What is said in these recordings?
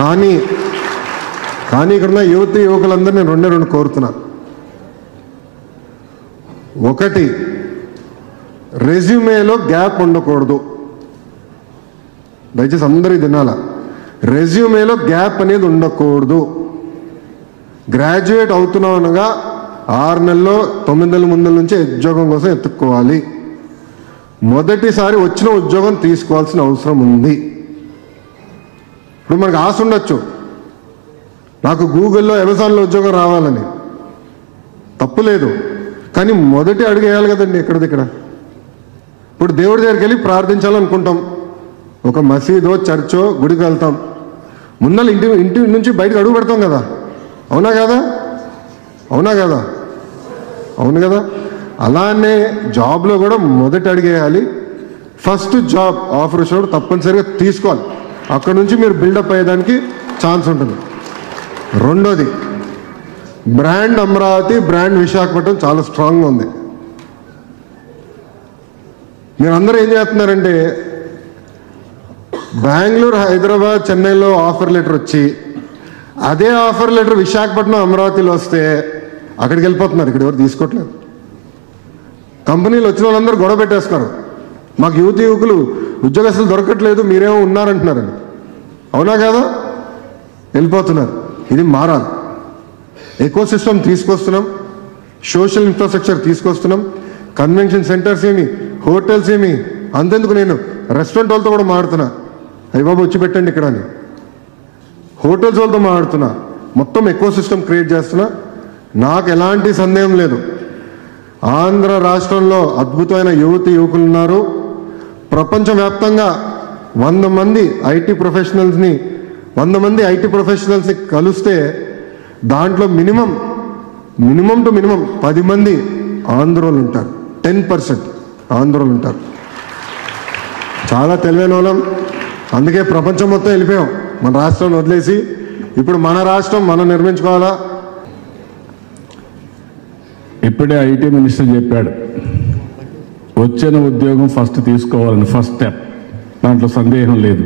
కానీ కానీ ఇక్కడున్న యువతి యువకులందరూ నేను రెండే రెండు కోరుతున్నా. ఒకటి రెజ్యూమేలో గ్యాప్ ఉండకూడదు. దయచేసి అందరి తినాల రెజ్యూమేలో గ్యాప్ అనేది ఉండకూడదు. గ్రాడ్యుయేట్ అవుతున్నాం అనగా ఆరు నెలల్లో తొమ్మిది నెలల ముందు నుంచి ఉద్యోగం కోసం ఎత్తుక్కోవాలి. మొదటిసారి వచ్చిన ఉద్యోగం తీసుకోవాల్సిన అవసరం ఉంది. ఇప్పుడు మనకు ఆశ ఉండొచ్చు. నాకు గూగుల్లో అమెజాన్లో ఉద్యోగం రావాలని. తప్పు లేదు. కానీ మొదటి అడుగు వేయాలి కదండి ఎక్కడిది ఇక్కడ? ఇప్పుడు దేవుడి దగ్గరికి వెళ్ళి ప్రార్థించాలనుకుంటాం. ఒక మసీదో చర్చో గుడికి వెళ్తాం. ముందర ఇంటి ఇంటి నుంచి బయటకు అడుగు పెడతాం కదా. అవునా కదా? అవునా కదా? అవును కదా? అలానే జాబ్లో కూడా మొదటి అడిగేయాలి ఫస్ట్ జాబ్ ఆఫర్ వచ్చినప్పుడు తప్పనిసరిగా తీసుకోవాలి. అక్కడ నుంచి మీరు బిల్డప్ అయ్యేదానికి ఛాన్స్ ఉంటుంది. రెండోది బ్రాండ్ అమరావతి బ్రాండ్ విశాఖపట్నం చాలా స్ట్రాంగ్గా ఉంది. మీరు అందరూ ఏం చేస్తున్నారంటే బెంగళూరు హైదరాబాద్ చెన్నైలో ఆఫర్ లెటర్ వచ్చి అదే ఆఫర్ లెటర్ విశాఖపట్నం అమరావతిలో వస్తే అక్కడికి వెళ్ళిపోతున్నారు. ఇక్కడ ఎవరు తీసుకోవట్లేదు. కంపెనీలు వచ్చిన వాళ్ళందరూ గొడవ పెట్టేస్తున్నారు. మాకు యువతి యువకులు ఉద్యోగస్తులు దొరకట్లేదు మీరేమో ఉన్నారంటున్నారని అవునా కదా? వెళ్ళిపోతున్నారు. ఇది మారాలి. ఎకో సిస్టమ్ తీసుకొస్తున్నాం సోషల్ ఇన్ఫ్రాస్ట్రక్చర్ తీసుకొస్తున్నాం కన్వెన్షన్ సెంటర్స్ ఏమి హోటల్స్ ఏమి అంతెందుకు నేను రెస్టారెంట్ వాళ్ళతో కూడా మాడుతున్నా అయ్యి బాబు వచ్చి పెట్టండి ఇక్కడ అని. హోటల్స్ వాళ్ళతో మాడుతున్నా మొత్తం ఎకో సిస్టమ్ క్రియేట్ చేస్తున్నా. నాకు ఎలాంటి సందేహం లేదు. ఆంధ్ర రాష్ట్రంలో అద్భుతమైన యువతి యువకులు ఉన్నారు. ప్రపంచవ్యాప్తంగా వంద మంది ఐటీ ప్రొఫెషనల్స్ని వంద మంది ఐటీ ప్రొఫెషనల్స్ని కలిస్తే దాంట్లో మినిమం మినిమం టు మినిమం పది మంది ఆంధ్రోలు ఉంటారు టెన్ పర్సెంట్ ఆంధ్రోలు ఉంటారు చాలా తెలివైన వాళ్ళం. అందుకే ప్రపంచం మొత్తం వెళ్ళిపోయాం. మన రాష్ట్రాన్ని వదిలేసి ఇప్పుడు మన రాష్ట్రం మనం నిర్మించుకోవాలా? ఇప్పుడే ఐటీ మినిస్టర్ చెప్పాడు. వచ్చిన ఉద్యోగం ఫస్ట్ తీసుకోవాలని ఫస్ట్ స్టెప్ దాంట్లో సందేహం లేదు.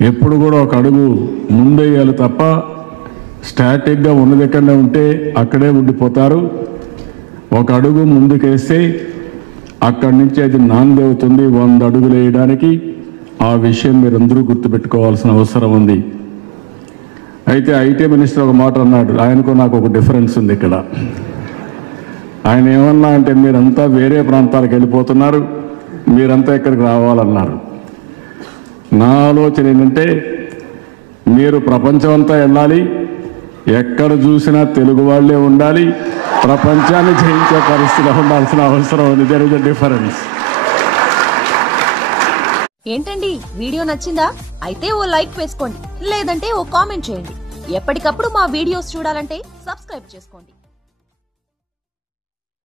ఎప్పుడు కూడా ఒక అడుగు ముందేయాలి తప్ప స్టాటిక్గా ఉన్నది ఎక్కడనే ఉంటే అక్కడే ఉండిపోతారు. ఒక అడుగు ముందుకేస్తే అక్కడి నుంచి అది నాంది అవుతుంది వంద అడుగులు వేయడానికి. ఆ విషయం మీరందరూ గుర్తుపెట్టుకోవాల్సిన అవసరం ఉంది. అయితే ఐటీ మినిస్టర్ ఒక మాట అన్నాడు. ఆయనకు నాకు ఒక డిఫరెన్స్ ఉంది ఇక్కడ. ఆయన ఏమన్నా అంటే మీరంతా వేరే ప్రాంతాలకు వెళ్ళిపోతున్నారు మీరంతా ఇక్కడికి రావాలన్నారు. నా ఆలోచన ఏంటంటే మీరు ప్రపంచం అంతా వెళ్ళాలి ఎక్కడ చూసినా తెలుగు వాళ్ళే ఉండాలి ప్రపంచాన్ని జయించే పరిస్థితిలో ఉండాల్సిన అవసరం ఉంది. దర్ ఇస్ డిఫరెన్స్ ఏంటండి? వీడియో నచ్చిందా? అయితే ఓ లైక్ వేసుకోండి లేదంటే ఓ కామెంట్ చేయండి. ఎప్పటికప్పుడు మా వీడియోస్ చూడాలంటే సబ్స్క్రైబ్ చేసుకోండి.